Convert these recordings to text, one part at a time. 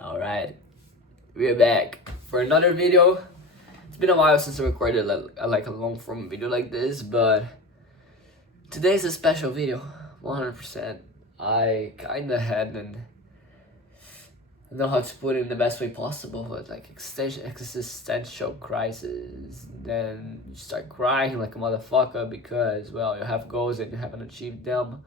Alright, we're back for another video. It's been a while since I recorded like a long form video like this, but today's a special video, 100%. I kinda had and know how to put it in the best way possible, but like existential crisis. Then you start crying like a motherfucker because, well, you have goals and you haven't achieved them.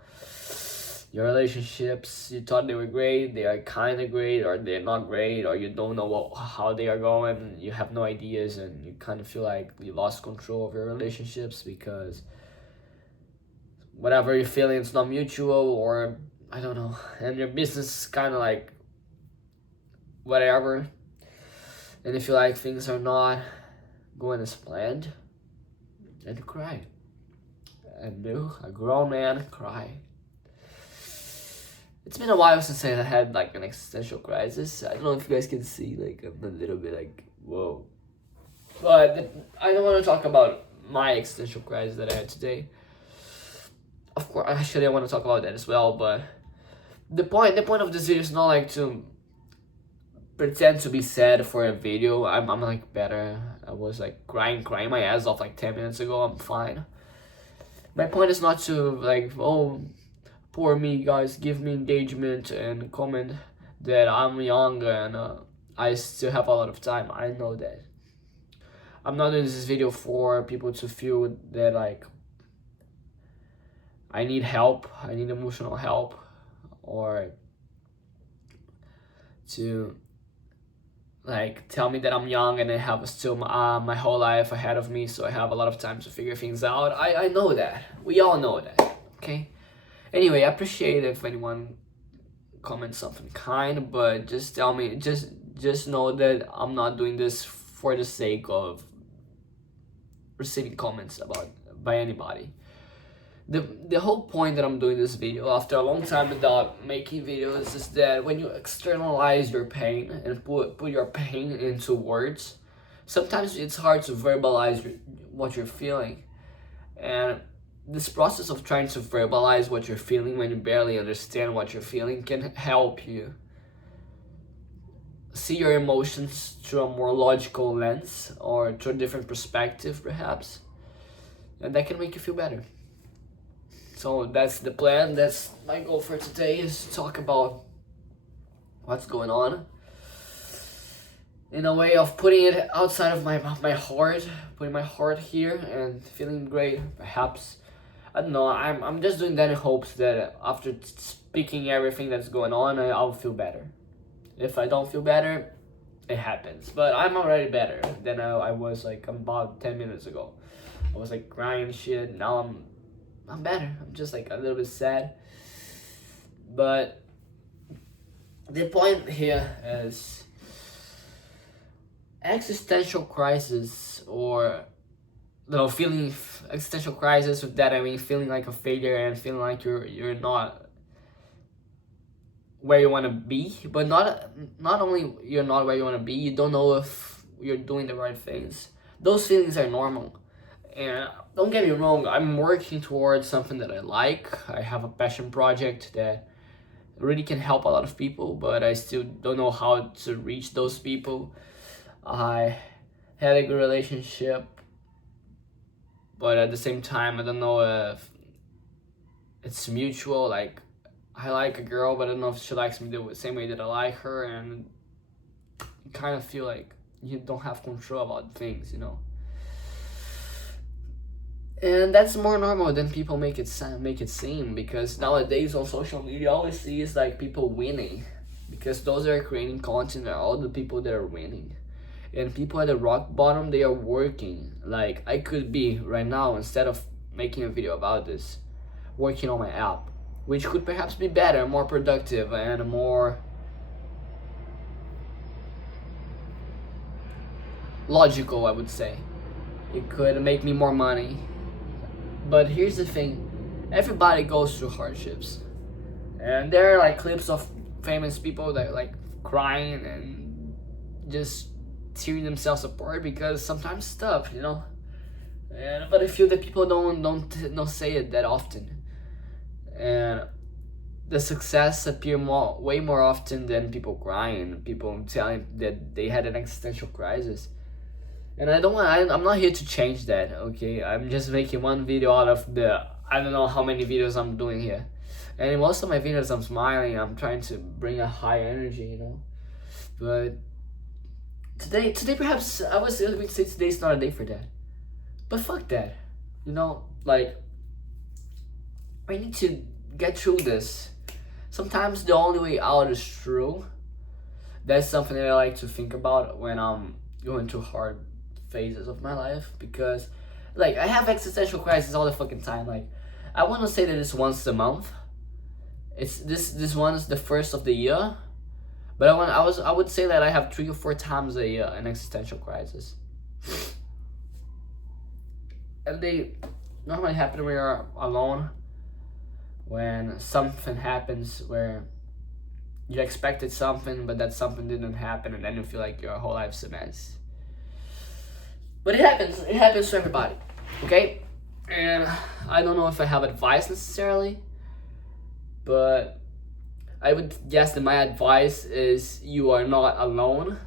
Your relationships, you thought they were great, they are kind of great, or they're not great, or you don't know how they are going, you have no ideas, and you kind of feel like you lost control of your relationships because whatever you're feeling is not mutual, or I don't know, and your business is kind of like whatever, and you feel like things are not going as planned, and you cry. And a grown man cry. It's been a while since I had like an existential crisis. I don't know if you guys can see, like, I'm a little bit like, whoa. But I don't want to talk about my existential crisis that I had today. Of course, actually I want to talk about that as well, but the point of this video is not like to pretend to be sad for a video. I'm like better. I was like crying my ass off like 10 minutes ago. I'm fine. My point is not to like, oh, poor me, guys, give me engagement and comment that I'm young and I still have a lot of time. I know that. I'm not doing this video for people to feel that like I need help, I need emotional help, or to like tell me that I'm young and I have still my whole life ahead of me, so I have a lot of time to figure things out. I know that. We all know that, okay? Anyway, I appreciate if anyone comments something kind, but just tell me, just know that I'm not doing this for the sake of receiving comments by anybody. The whole point that I'm doing this video after a long time without making videos is that when you externalize your pain and put your pain into words, sometimes it's hard to verbalize what you're feeling. And this process of trying to verbalize what you're feeling when you barely understand what you're feeling can help you see your emotions through a more logical lens or through a different perspective, perhaps. And that can make you feel better. So that's the plan. That's my goal for today, is to talk about what's going on in a way of putting it outside of my heart, putting my heart here and feeling great, perhaps. I don't know, I'm just doing that in hopes that after speaking everything that's going on, I'll feel better. If I don't feel better, it happens. But I'm already better than I was like about 10 minutes ago. I was like crying shit. Now I'm better. I'm just like a little bit sad. But the point here is existential crisis, or no, feeling existential crisis. With that I mean feeling like a failure and feeling like you're not where you want to be, but not only you're not where you want to be, you don't know if you're doing the right things. Those feelings are normal, and don't get me wrong, I'm working towards something that I like. I have a passion project that really can help a lot of people, but I still don't know how to reach those people. I had a good relationship, but at the same time, I don't know if it's mutual. Like, I like a girl, but I don't know if she likes me the same way that I like her, and you kind of feel like you don't have control about things, you know. And that's more normal than people make it seem, because nowadays on social media, all we see is like people winning, because those that are creating content are all the people that are winning. And people at the rock bottom, they are working. Like, I could be right now, instead of making a video about this, working on my app, which could perhaps be better, more productive, and more logical, I would say. It could make me more money. But here's the thing, everybody goes through hardships. And there are like clips of famous people that are like crying and just tearing themselves apart because sometimes it's tough, you know. But I feel that people don't say it that often. And the success appear way more often than people crying, people telling that they had an existential crisis. And I'm not here to change that, okay? I'm just making one video out of the, I don't know how many videos I'm doing here. And in most of my videos I'm smiling, I'm trying to bring a high energy, you know? But today perhaps I was going to say today's not a day for that. But fuck that. You know, like, I need to get through this. Sometimes the only way out is through. That's something that I like to think about when I'm going through hard phases of my life, because like I have existential crisis all the fucking time. Like, I want to say that it's once a month. It's this one's the first of the year, but I would say that I have 3 or 4 times a year an existential crisis, and they normally happen when you're alone, when something happens where you expected something but that something didn't happen, and then you feel like your whole life's a mess. But it happens to everybody, okay? And I don't know if I have advice necessarily, but I would guess that my advice is you are not alone.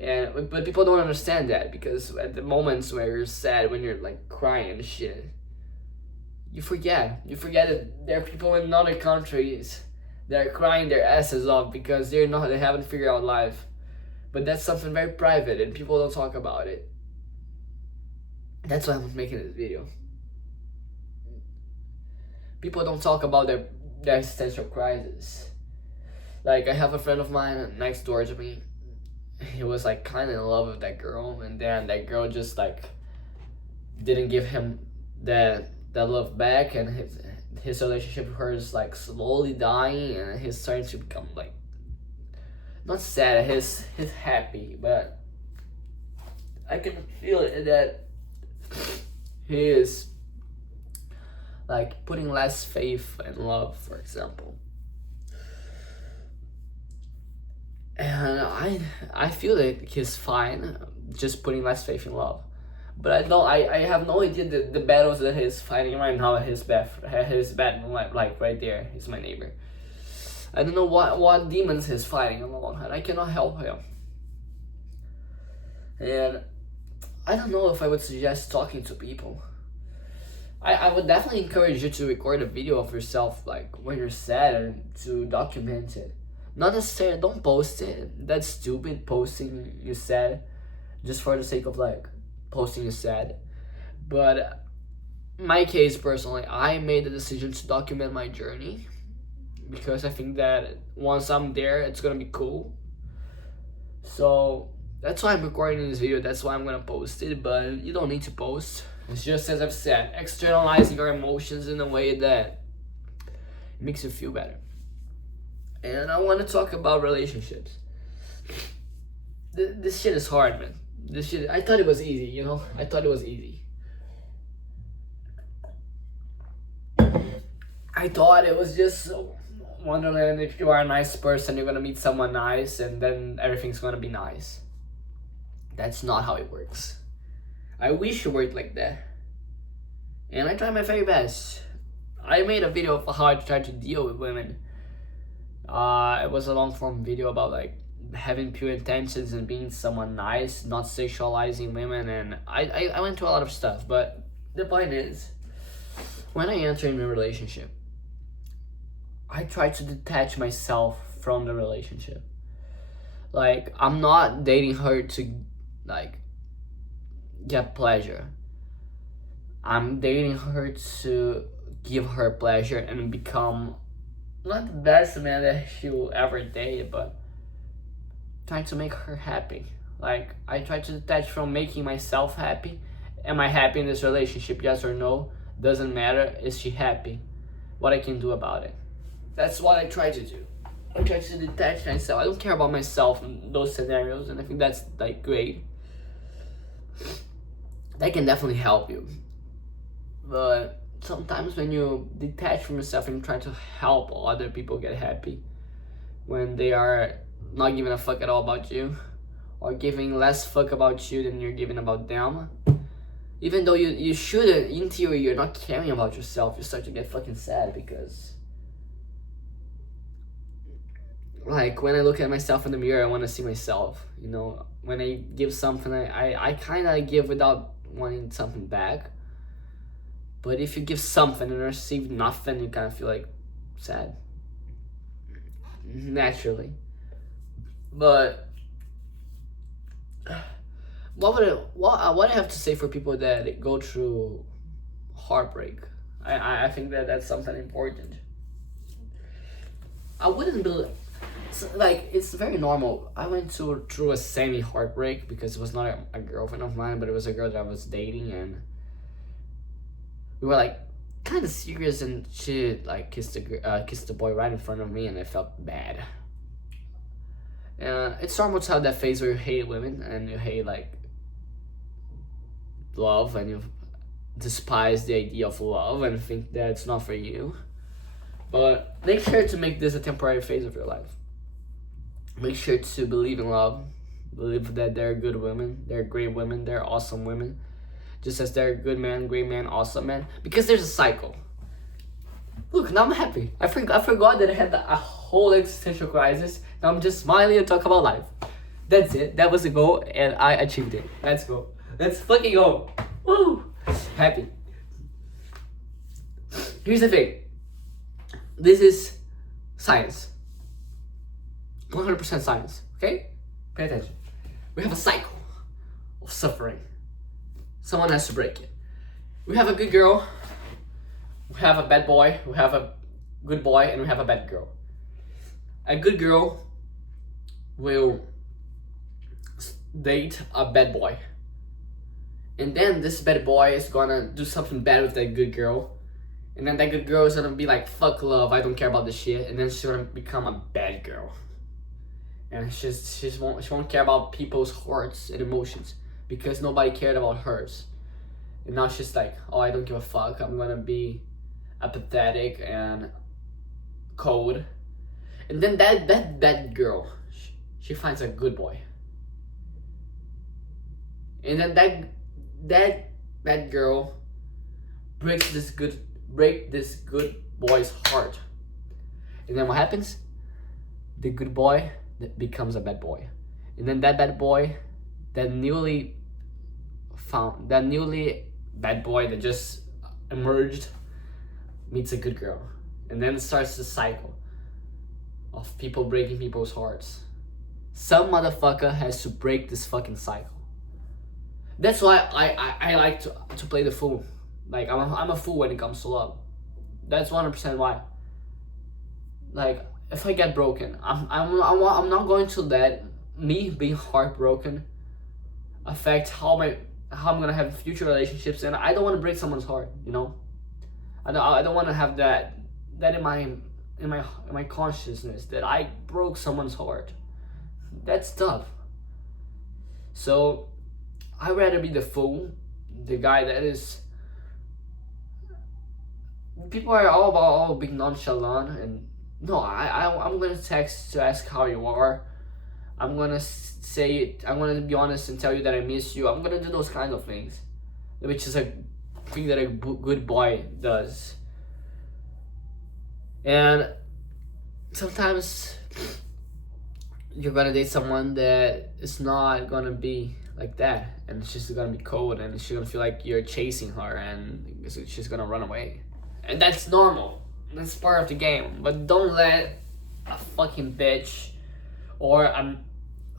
But people don't understand that, because at the moments where you're sad, when you're like crying and shit, you forget that there are people in other countries that are crying their asses off because they haven't figured out life. But that's something very private and people don't talk about it. That's why I'm making this video. People don't talk about their existential crisis. Like, I have a friend of mine next door to me. He was like kind of in love with that girl, and then that girl just like didn't give him that love back, and his relationship with her is like slowly dying, and he's starting to become like not sad, he's happy, but I can feel it that he is like putting less faith in love, for example. And I feel that he's fine, just putting less faith in love. But I have no idea the battles that he's fighting right now at his bedroom, like right there. He's my neighbor. I don't know what demons he's fighting alone, and I cannot help him. And I don't know if I would suggest talking to people. I would definitely encourage you to record a video of yourself, like when you're sad, and to document it. Not necessarily, don't post it. That's stupid, posting you sad just for the sake of like posting you sad. But my case personally, I made the decision to document my journey because I think that once I'm there, it's gonna be cool. So that's why I'm recording this video. That's why I'm gonna post it. But you don't need to post. It's just, as I've said, externalizing your emotions in a way that makes you feel better. And I want to talk about relationships. This shit is hard, man. This shit, I thought it was easy, you know? I thought it was easy. I thought it was just Wonderland. If you are a nice person, you're gonna meet someone nice, and then everything's gonna be nice. That's not how it works. I wish it worked like that. And I tried my very best. I made a video of how I tried to deal with women. It was a long form video about like having pure intentions and being someone nice, not sexualizing women, and I went through a lot of stuff. But the point is, when I enter in a relationship, I try to detach myself from the relationship. Like, I'm not dating her to like get pleasure. I'm dating her to give her pleasure and become not the best man that she will ever date, but trying to make her happy. Like, I try to detach from making myself happy. Am I happy in this relationship? Yes or no? Doesn't matter. Is she happy? What I can do about it. That's what I try to do. I try to detach myself. I don't care about myself in those scenarios, and I think that's like great. That can definitely help you. But sometimes when you detach from yourself and try to help other people get happy, when they are not giving a fuck at all about you, or giving less fuck about you than you're giving about them, even though you shouldn't, in theory, you're not caring about yourself, you start to get fucking sad because like when I look at myself in the mirror, I want to see myself. You know, when I give something, I kind of give without wanting something back. But if you give something and receive nothing, you kind of feel like sad, naturally. But what I have to say for people that go through heartbreak? I think that that's something important. I wouldn't believe. Like, it's very normal. I went through a semi heartbreak because it was not a girlfriend of mine, but it was a girl that I was dating, and we were like kind of serious, and she like kissed the boy right in front of me, and I felt bad. It's normal to have that phase where you hate women and you hate like love, and you despise the idea of love and think that it's not for you. But make sure to make this a temporary phase of your life. Make sure to believe in love. Believe that they're good women, they're great women, they're awesome women. Just as they're good man, great man, awesome man. Because there's a cycle. Look, now I'm happy. I forgot that I had a whole existential crisis. Now I'm just smiling and talk about life. That's it. That was the goal, and I achieved it. Let's go. Let's fucking go. Woo! Happy. Here's the thing. This is science. 100% science. Okay? Pay attention. We have a cycle of suffering. Someone has to break it. We have a good girl. We have a bad boy. We have a good boy, and we have a bad girl. A good girl will date a bad boy. And then this bad boy is gonna do something bad with that good girl. And then that good girl is gonna be like, fuck love, I don't care about this shit. And then she's gonna become a bad girl. And she won't care about people's hearts and emotions because nobody cared about hers. And now she's like, oh, I don't give a fuck. I'm gonna be apathetic and cold. And then that girl, she finds a good boy. And then that girl break this good boy's heart. And then what happens? The good boy that becomes a bad boy. And then that bad boy, that newly bad boy that just emerged, meets a good girl. And then it starts the cycle of people breaking people's hearts. Some motherfucker has to break this fucking cycle. That's why I like to play the fool. Like, I'm a fool when it comes to love. That's 100% why. Like, if I get broken, I'm not going to let me being heartbroken affect how I'm gonna have future relationships, and I don't want to break someone's heart. You know, I don't want to have that in my consciousness that I broke someone's heart. That's tough. So I'd rather be the fool, the guy that is. People are all about being nonchalant, and no, I'm gonna text to ask how you are. I'm gonna I'm gonna be honest and tell you that I miss you. I'm gonna do those kinds of things, which is a thing that a good boy does. And sometimes you're gonna date someone that is not gonna be like that, and she's gonna be cold, and she's gonna feel like you're chasing her, and she's gonna run away. And that's normal. That's part of the game. But don't let a fucking bitch or a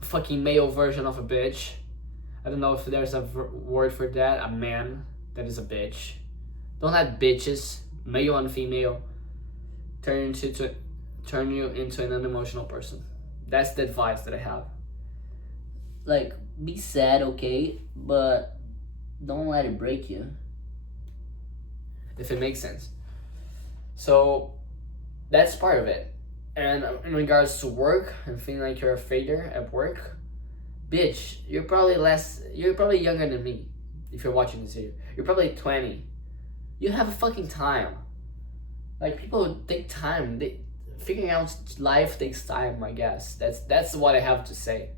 fucking male version of a bitch, I don't know if there's a word for that, a man that is a bitch. Don't let bitches, male and female, turn you into an unemotional person. That's the advice that I have. Like, be sad, okay, but don't let it break you. If it makes sense. So that's part of it. And in regards to work and feeling like you're a failure at work, bitch, you're probably younger than me if you're watching this video. You're probably 20. You have a fucking time. Like, people take time. Figuring out life takes time, I guess. That's what I have to say.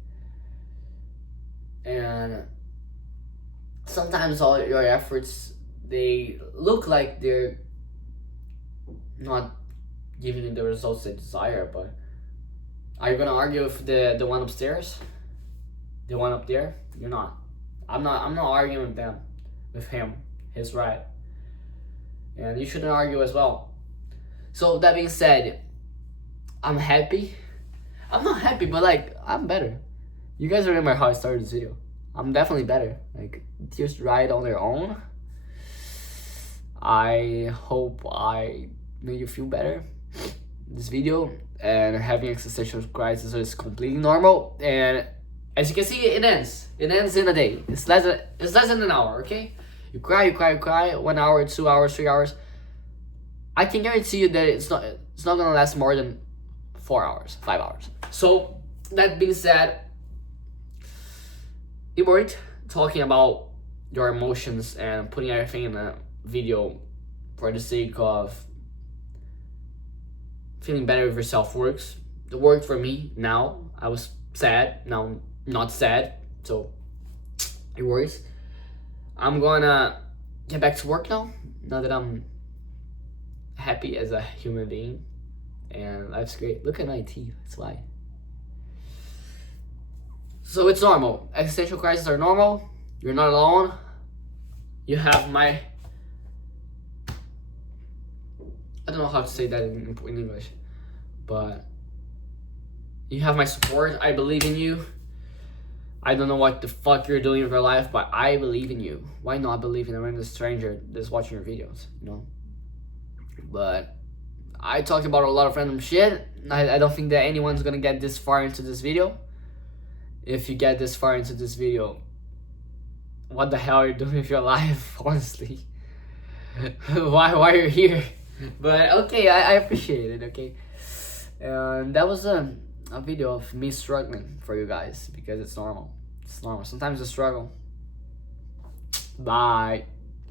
And sometimes all your efforts, they look like they're not giving you the results they desire, but Are you gonna argue with the one upstairs? The one up there? You're not. I'm not arguing with them. With him. He's right. And you shouldn't argue as well. So that being said, I'm happy. I'm not happy, but like I'm better. You guys remember how I started this video. I'm definitely better. Like just ride on their own. I hope I made you feel better. This video, and having existential crisis is completely normal, and as you can see, it ends in a day. It's less than an hour. Okay, you cry 1 hour, 2 hours, 3 hours. I can guarantee you that it's not gonna last more than 4 hours, 5 hours. So that being said, it worked talking about your emotions and putting everything in a video for the sake of feeling better with yourself works. It worked for me. Now I was sad, now I'm not sad, so it works. I'm gonna get back to work now that I'm happy as a human being, and life's great. Look at my teeth, that's why. So it's normal. Existential crises are normal. You're not alone. You have my, I don't know how to say that in English, but you have my support. I believe in you. I don't know what the fuck you're doing with your life, but I believe in you. Why not believe in a random stranger that's watching your videos, you know? But I talked about a lot of random shit. I don't think that anyone's gonna get this far into this video. If you get this far into this video, what the hell are you doing with your life, honestly? why are you here? But okay, I appreciate it, okay? And that was a video of me struggling for you guys, because it's normal. It's normal. Sometimes I struggle. Bye.